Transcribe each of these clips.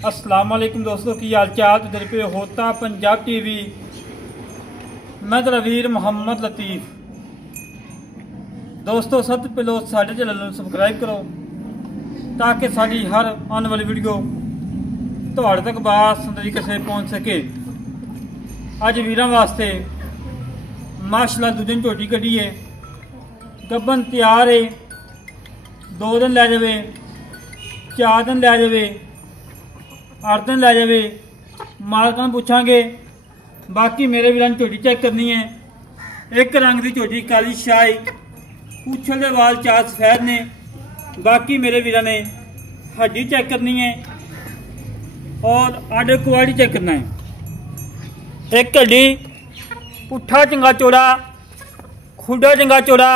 अस्सलाम वालेकुम दोस्तों की हाल चाल। तो पे होता पंजाब टीवी। मैं तलवीर मोहम्मद लतीफ़। दोस्तों सब तो पहले साढ़े चैनल को सबसक्राइब करो ताकि साड़ी हर आने वाली वीडियो ਤੁਹਾਡੇ तक बास तरीके से पहुँच सके। अज वीर वास्ते माशाल्लाह दूजे दिन झोटी कढ़ी है, गब्बन तैयार है। 2 दिन लै जाए, 4 दिन लै जाए, 8 दिन लै जाए, मालक पूछांगे। बाकी मेरे वीर झोटी चेक करनी है। एक रंग की झोटी काली शाही, पूछल के वाल 4 सफेद ने। बाकी मेरे वीर ने हड्डी चेक करनी है और आडे क्वालिटी चेक करना है। एक हड्डी पुट्ठा चंगा चौड़ा, खुडा चंगा चौड़ा।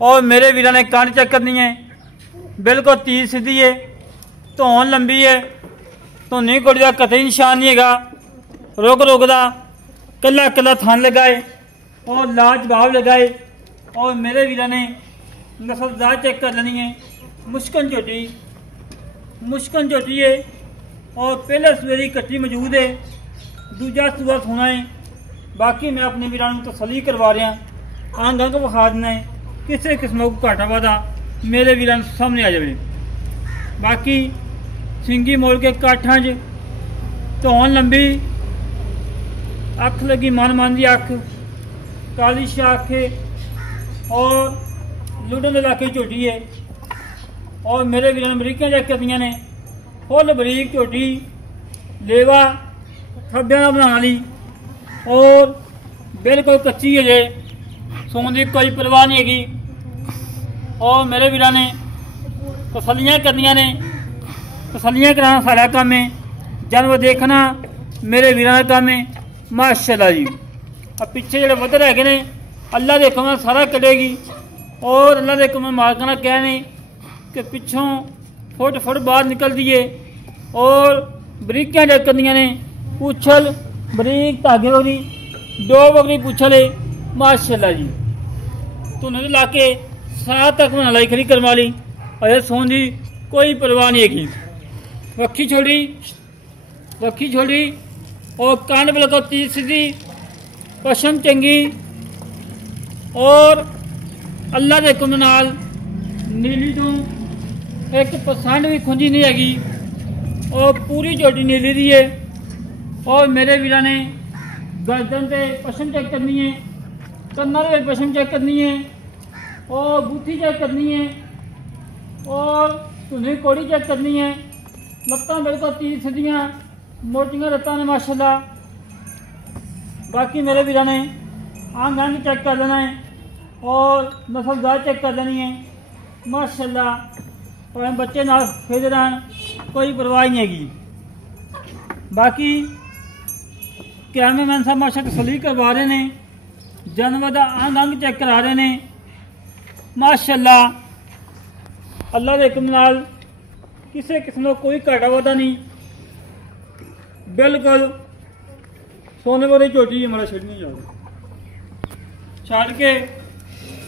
और मेरे वीर ने कंड चेक करनी है। बिल्कुल तीर सीधी है, धौन लंबी है, धोनी कोड़ी का कतई निशान नहीं है। रुक रुकदा कला कला थान लगाए और लाजवाब लगाए। और मेरे वीर ने नस्लदार चेक कर लेनी है। मुश्किल झोटी है और पहले सवेरी कट्टी मौजूद है, दूजा सूआ सोना है। बाकी मैं अपने वीरों को तसली करवा रहा, अंग अंग विखा देना है। किसी किस्म को घाटा वाधा मेरे वीरों सामने आ जाए। बाकी सिंगी मोड़ के काठा च धौन लंबी, अख लगी मन मन की अख, काली शाख है और लुडन इलाके झोटी है। और मेरे वीरों ने बरीकियां चेक करदियां ने। फुल बरीक झोटी, लेवा थब्बियां बना ली और बिल्कुल कच्ची है जे, सोन की कोई परवाह नहीं हैगी। और मेरे वीरों ने तसलियां करनियां ने। तसलियां कराना सारा काम है, जानवर देखना मेरे वीरों का काम है। माशाल्लाह जी। अब पिछे जो वधर है ने अल्लाह के हुक्म सारा कटेगी। और अल्लाह के हुक्म मालक ने कहने कि पिछों फुट फुट बाहर निकलती है और बरीकियां चेक करनियां ने। पूछल बरीक धागे वाली, 2 बकरी पूछल है। माशाल्लाह जी। धुने ला के सात तक बना लाई खरी करवा ली। अरे सोन की कोई परवाह नहीं है। वक्खी छोड़ी और कान बिल्कुल तीर सीधी, पशम चंगी और अल्लाह के हुक्म नाल नीली तो एक पसंद भी खुंजी नहीं हैगी और पूरी झोटी नीली दी है। और मेरे वीर ने गर्दन से पशम चेक करनी है, कन्ना में पशम चेक करनी है और बूथी चेक करनी है और धुनी कोड़ी चेक करनी है। लत्तां बिल्कुल तीर सीधियां, मोटियां लत्तां ने माशाल्लाह। बाकी मेरे वीर ने अंग अंग चेक कर लेना है और नस्लदार चेक कर लेनी है। माशाल्लाह भावें बच्चे नाल खेल रहन, कोई परवाह नहीं हैगी। बाकी कैमरामैन साहब माशा तसली करवा रहे हैं, जानवर का अंग अंग चेक करा रहे हैं। माशाल्लाह अल्लाह के हुक्म नाल किसी किस्म का कोई घाटा वाधा नहीं। बिल्कुल सोने वाली झोटी हमारा छड़नी जाए, छड़ के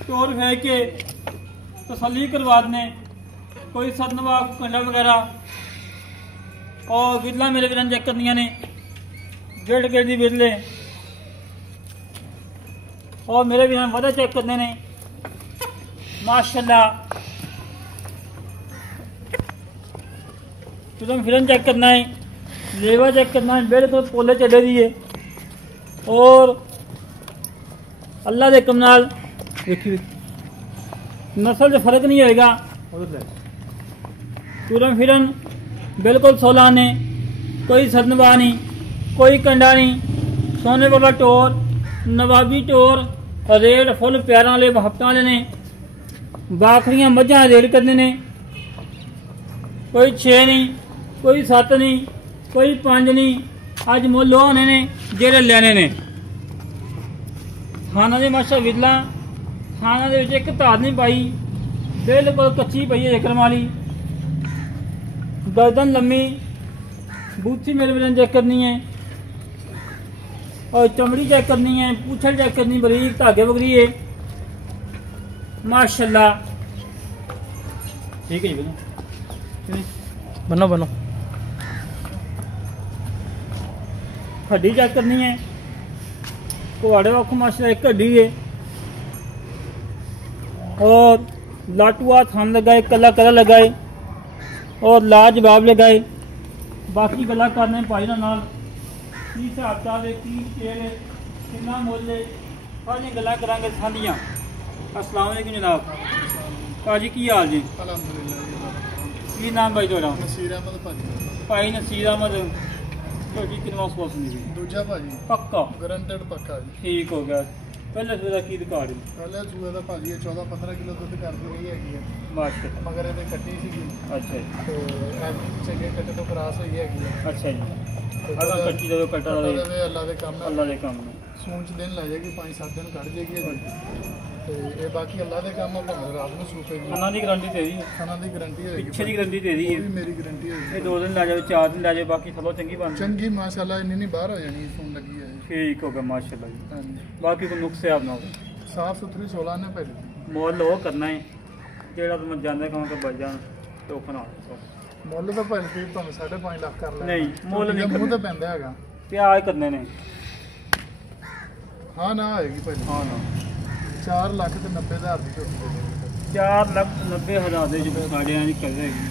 टोर फेंक के तसली करवा देने। कोई सतनवा कंडा वगैरह और विरला मेरे वीर चेक करनियां ने। गेट गेट की विरले और मेरे वीर वादा चेक करने ने। माशाल्लाह फिरन चेक करना है, लेवा चेक करना है। बिल्कुल पोले चले दी है और अल्लाह के हुक्म नाल देखिए नस्ल से फर्क नहीं होएगा। तुरन फिरन बिल्कुल सोला ने, कोई सदनवा नहीं, कोई कंडा नहीं। सोने वाला टोर, नवाबी टोर, रेड फुल प्यार वाले हफ्ता वाले ने। बाखरियां मझां रेड करने ने। कोई 6 नहीं, कोई 7 नहीं, कोई 5 नहीं। अज मुल होने ने जेड़े लेने ने। खाना दे माशा विरला, खाना दे एक धार नहीं पाई, बिल्कुल कच्ची पई है करम वाली। गर्दन लम्मी, बूथी मेरे वीर चेक करनी है और चमड़ी चेक करनी है, पूछल चेक करनी, बरीक धागे वगरी है। माशाल्लाह ठीक है जी। बनो बनो। हड्डी चेक करनी है। कुहाड़े वाखो माशाल्लाह एक हड्डी है और लाटुआ थान लगाए, कला कला लगाए और लाजवाब लगाए। बाकी गला करने भाई नाल की हिसाब किताब है, की तेल है, कितना मुल है, सारी गल्लां करांगे सांझियां। अस्सलाम वालेकुम जनाब। भाजी की हाल जी? अलहमदुलिल्लाह। की नाम भाई तुहाडा? नसीर अहमद भाजी। भाई नसीर अहमद। ਤੁਹਾਡੀ ਕਿੰਨਾ ਸਪੋਰਟ ਹੁੰਦੀ ਹੈ? ਦੂਜਾ ਭਾਜੀ ਪੱਕਾ ਗਰੰਟਡ ਪੱਕਾ ਜੀ। ਠੀਕ ਹੋ ਗਿਆ। ਪਹਿਲੇ ਸੂਏ ਦਾ ਕੀ ਰਿਕਾਰਡ ਹੈ? ਪਹਿਲੇ ਸੂਏ ਦਾ ਭਾਜੀ 14-15 ਕਿਲੋ ਦੁੱਧ ਕਰਦੀ ਰਹੀ ਹੈਗੀ ਹੈ। ਮਾਸ਼ਾਅੱਲਾ। ਮਗਰ ਇਹਦੇ ਕੱਟੀ ਸੀਗੀ ਅੱਛਾ ਜੀ। ਤੇ ਇਹ ਚੰਗੇ ਕੱਟੇ ਤੋਂ ਕਰਾਸ ਹੋਈ ਹੈਗੀ ਹੈ। ਅੱਛਾ ਜੀ। ਅਗਰ ਕੱਟੀ ਦਾ ਕੱਟਾ ਦਾ ਅੱਲਾ ਦੇ ਕੰਮ ਅੱਲਾ ਦੇ ਕੰਮ ਨੇ। ਸੂਣ ਚ ਦਿਨ ਲੈ ਜਾਏਗੀ, 5-7 ਦਿਨ ਕੱਢ ਜਾਏਗੀ ਤੇ ਇਹ ਬਾਕੀ ਅੱਲਾ ਦੇ ਕੰਮ ਭਾਵੇਂ ਰਾਤ ਨੂੰ ਸੂਪੇ ਜੀ। ਖਾਣਾ ਦੀ ਗਾਰੰਟੀ ਦੇ ਦੀ ਹੈ, ਖਾਣਾ ਦੀ ਗਾਰੰਟੀ ਹੋਏਗੀ, ਪਿੱਛੇ ਦੀ ਗਾਰੰਟੀ ਦੇ ਦੀ ਉਹ ਹੈ। ਵੀ ਮੇਰੀ ਗਾਰੰਟੀ ਹੋਏਗੀ। ਇਹ 2 ਦਿਨ ਲੈ ਜਾਵੇ, 4 ਦਿਨ ਲੈ ਜਾਵੇ, ਬਾਕੀ ਥਲੋ ਚੰਗੀ ਬਣ ਚੰਗੀ ਮਾਸ਼ਾਅੱਲਾ ਇੰਨੀ ਨਹੀਂ ਬਾਹਰ ਹੋ ਜਾਣੀ ਸੂਣ ਲੱਗੀ ਹੈ। ਠੀਕ ਹੋ ਗਿਆ ਮਾਸ਼ਾਅੱਲਾ ਜੀ। ਹਾਂਜੀ ਬਾਕੀ ਕੋਈ ਨੁਕਸ ਹੈ ਆਪਣਾ ਸਾਫ ਸੁਥਰੀ 16 ਨੇ ਪੈ ਦਿੱਤੀ। ਮੁੱਲ ਉਹ ਕਰਨਾ ਹੈ ਜਿਹੜਾ ਤੁਮ ਜਾਂਦੇ ਖਾਂ ਕੇ ਬਚ ਜਾਣ ਟੋਕ ਨਾਲ। ਮੁੱਲ ਤਾਂ ਭਾਵੇਂ ਤੁਸੀਂ ਭਾਵੇਂ 5.5 ਲੱਖ ਕਰ ਲੈ। ਨਹੀਂ, ਮੁੱਲ ਨਹੀਂ ਮੂੰਹ ਤੇ ਪੈਂਦਾ ਹੈਗਾ। ਪਿਆਜ ਕਰਨੇ ਨੇ। ਹਾਂ ਨਾ ਹੋਏਗੀ ਭਾਜੀ। ਹਾਂ ਨਾ 4 ਲੱਖ ਤੇ 90 ਹਜ਼ਾਰ ਦੀ ਝੋਟੀ ਦੇ ਦੇਣੀ। 4,90,000 ਦੇ ਜੋ ਸਾਡੇ ਆਂ ਦੀ ਕਰ ਰਹੇਗੀ।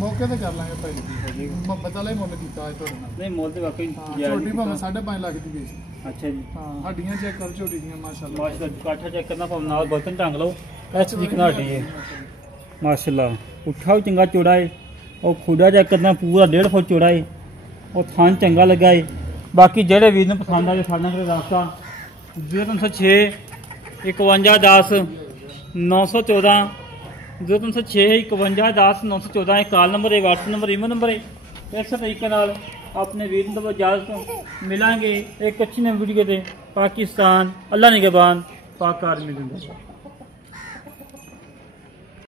ਮੌਕੇ ਤੇ ਕਰ ਲਾਂਗੇ ਭਾਜੀ। ਮੁਹੱਬਤ ਵਾਲਾ ਹੀ ਮੁੱਲ ਕੀਤਾ ਅੱਜ ਤੁਹਾਡੇ ਨਾਲ। ਨਹੀਂ ਮੁੱਲ ਤੇ ਵਾਕਈ ਹਾਂ, ਜਾਇਜ਼ ਝੋਟੀ ਭਾਵੇਂ ਕੀਤਾ। 5.5 ਲੱਖ ਦੀ ਵੇਚੀ। ਅੱਛਾ ਜੀ। ਹਾਂ ਹੱਡੀਆਂ ਚੈੱਕ ਕਰ ਝੋਟੀ ਦੀਆਂ ਮਾਸ਼ਾਅੱਲਾ। ਮਾਸ਼ਾਅੱਲਾ ਕਾਠਾ ਚੈੱਕ ਕਰਨਾ ਭਾਵੇਂ ਨਾਲ ਬਰਤਨ ਢੰਗ ਲਓ। ਐਚ ਦੀ ਘਨਾਟੀ ਹੈ ਮਾਸ਼ਾਅੱਲਾ। ਉੱਠਾ ਵੀ ਚੰਗਾ ਚੌੜਾ ਹੈ। ਉਹ ਖੁੱਡਾ ਚੈੱਕ ਕਰਨਾ ਪੂਰਾ 1.5 ਫੁੱਟ ਚੌੜਾ ਹੈ। ਉਹ ਥਾਨ ਚੰਗਾ ਲੱਗਾ ਹੈ। ਬਾਕੀ ਜਿਹੜੇ ਵੀਰ ਨੂੰ ਪਸੰਦ ਆਵੇ ਸਾਡੇ ਨਾਲ ਰਾਬਤਾ 0306 51 10 914 0306 51 10 914 ਇਹ ਕਾਲ ਨੰਬਰ ਹੈ, WhatsApp ਨੰਬਰ, ਈਮੇਲ ਨੰਬਰ ਹੈ। ਇਸ ਤਰੀਕੇ ਨਾਲ ਆਪਣੇ ਵੀਰ ਨੂੰ ਇਜਾਜ਼ਤ ਮਿਲਾਂਗੇ ਇੱਕ ਅੱਛੀ ਨਵੀਂ ਵੀਡੀਓ ਤੇ। ਪਾਕਿਸਤਾਨ ਅੱਲਾ ਨਿਗਹਬਾਨ, ਪਾਕ ਆਰਮੀ ਜ਼ਿੰਦਾਬਾਦ।